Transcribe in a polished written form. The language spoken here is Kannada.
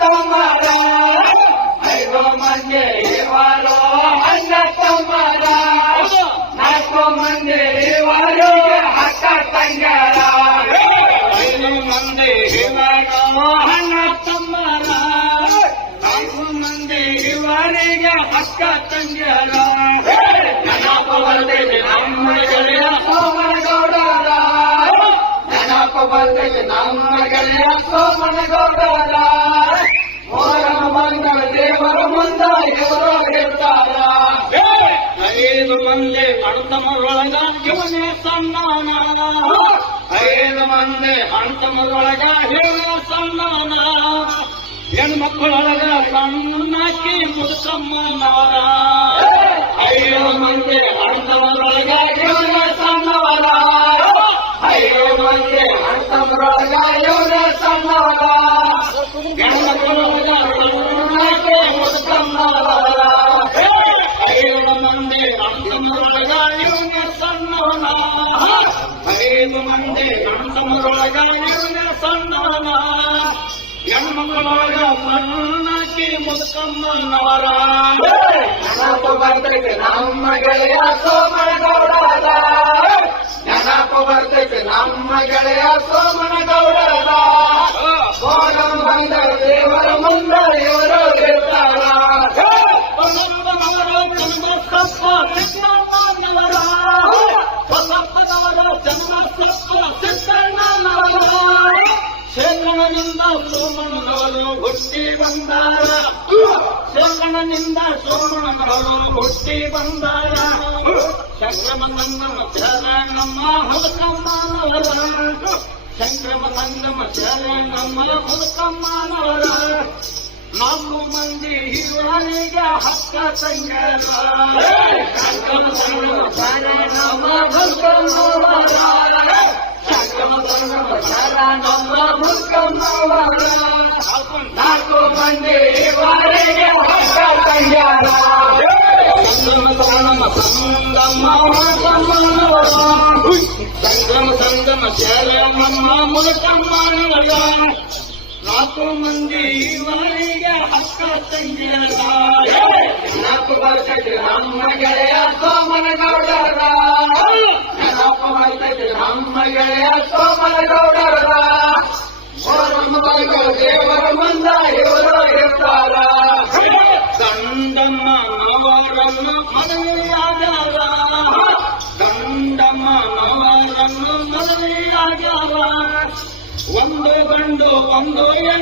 ತಮ್ಮರ 5 ಮಂದಿ ಇವರು ಅಣ್ಣ ತಮ್ಮರ 4 ಮಂದಿ ಇವರು ಅಕ್ಕ ತಂಗಿಯರ 5 ಮಂದಿ ಇವರು ಅಣ್ಣ ತಮ್ಮರ 4 ಮಂದಿ ಇವರಿಗೆ ಅಕ್ಕ ತಂಗಿಯರ ನೆನಪ ಬರ್ತೈತೆ ನಮ್ಮ ಗೆಳೆಯ ಸೋಮನಗೌಡರ ನೆನಪ ಬರ್ತೈತೆ ನಮ್ಮ ಗೆಳೆಯ ಸೋಮನಗೌಡರ ಮೋರಮ ಬಂದ ದೇವರ ಮುಂದ ಇವರು ಇರ್ತಾರ 5 ಮಂದಿ ಅಣ್ತಮ್ಮರೊಳಗ ಇವನೇ ಸಣ್ಣನ 5 ಮಂದಿ ಅಣ್ತಮ್ಮರೊಳಗ ಇವನೇ ಸಣ್ಣನ ಹೆಣ್ಮಕ್ಕಳೊಳಗ ಸಣ್ಣಕ್ಕಿ ಮುದುಕಮ್ಮನವರ 5 ಮಂದಿ ಅಣ್ತಮ್ಮರೊಳಗ ಇವನೇ ಸಣ್ಣವರ 5 ಮಂದಿ ಅಣ್ತಮ್ಮರೊಳಗ ಇವನೇ ಸಣ್ಣವರ ಹೆಣ್ಮಕ್ಕಳೊಳಗ ಸಣ್ಣಕ್ಕಿ ಮುದುಕಮ್ಮನವರ 5 ಮಂದಿ ಅಣ್ತಮ್ಮರೊಳಗ ಇವನೇ ಸಣ್ಣವನ 5 ಮಂದಿ ಅಣ್ತಮ್ಮರೊಳಗ ಇವನೇ ಸಣ್ಣವನ ಹೆಣ್ಮಕ್ಕಳೊಳಗ ಸಣ್ಣಕ್ಕಿ ಮುದುಕಮ್ಮನವರ ನೆನಪ ಬರ್ತೈತೆ ನಮ್ಮ ಗೆಳೆಯ ಸೋಮನಗೌಡರ ನೆನಪ ಬರ್ತೈತೆ ನಮ್ಮ ಗೆಳೆಯ ಸೋಮನಗೌಡರ ಮೋರಂ ಬಂದ ದೇವರ ಮುಂದ ಇವರು ಇರ್ತಾರ ಚನ್ನಸಪ್ಪ ಸಿದ್ದಣ್ಣನವರ ಹೊಸಪ್ಪನವರ ಚನ್ನಸಪ್ಪ ಸಿದ್ದಣ್ಣನವರ ಶೇಖರನಿಂದ ಸೋಮನಗೌಡರು ಹುಟ್ಟಿ ಬಂದಾರ ಶೇಖರನಿಂದ ಸೋಮನಗೌಡರು ಹುಟ್ಟಿ ಬಂದಾರ ಶಂಕ್ರಮಸಂಗಮ ಶರಣಮ್ಮ ಹುಡುಕಮ್ಮನವರ ಶಂಕ್ರಮಸಂಗಮ ಶರಣಮ್ಮ ಹುಡುಕಮ್ಮನವರ 4 ಮಂದಿ ಇವರಿಗೆ ಅಕ್ಕ ತಂಗಿಯರ ಶಂಕ್ರಮಸಂಗಮ ಶರಣಮ್ಮ ಹುಡುಕಮ್ಮನವರ ಶರಣಮ್ಮ ಹುಡುಕಮ್ಮನವರ 4 ಮಂದಿ ಇವರಿಗೆ ಅಕ್ಕ ತಂಗಿಯರ ಸಂಗಮ ಸಂಗಮ ಶರಣಮ್ಮ ಮುದುಕಮ್ಮನವರ 4 ಮಂದಿ ಇವರಿಗೆ ಅಕ್ಕ ತಂಗಿಯರ 4 ಬರ್ತೈತೆ ನಮ್ಮ ಗೆಳೆಯ ಸೋಮನಗೌಡರ ನೆನಪ ಬರ್ತೈತೆ ನಮ್ಮ ಗೆಳೆಯ ಸೋಮನಗೌಡರ ಮೋರಮ್ಮ ಬಂದ ದೇವರ ಮುಂದ ಇವರು ಇರ್ತಾರ ಗಂಡಮ್ಮ ನವರನ್ನ ಮದುವೆಯಾಗ್ಯಾರ ಗಂಡಮ್ಮ ನವರನ್ನ ಮದುವೆಯಾಗ್ಯಾರ 1 ಗಂಡು 1 ಹೆಣ್ಣು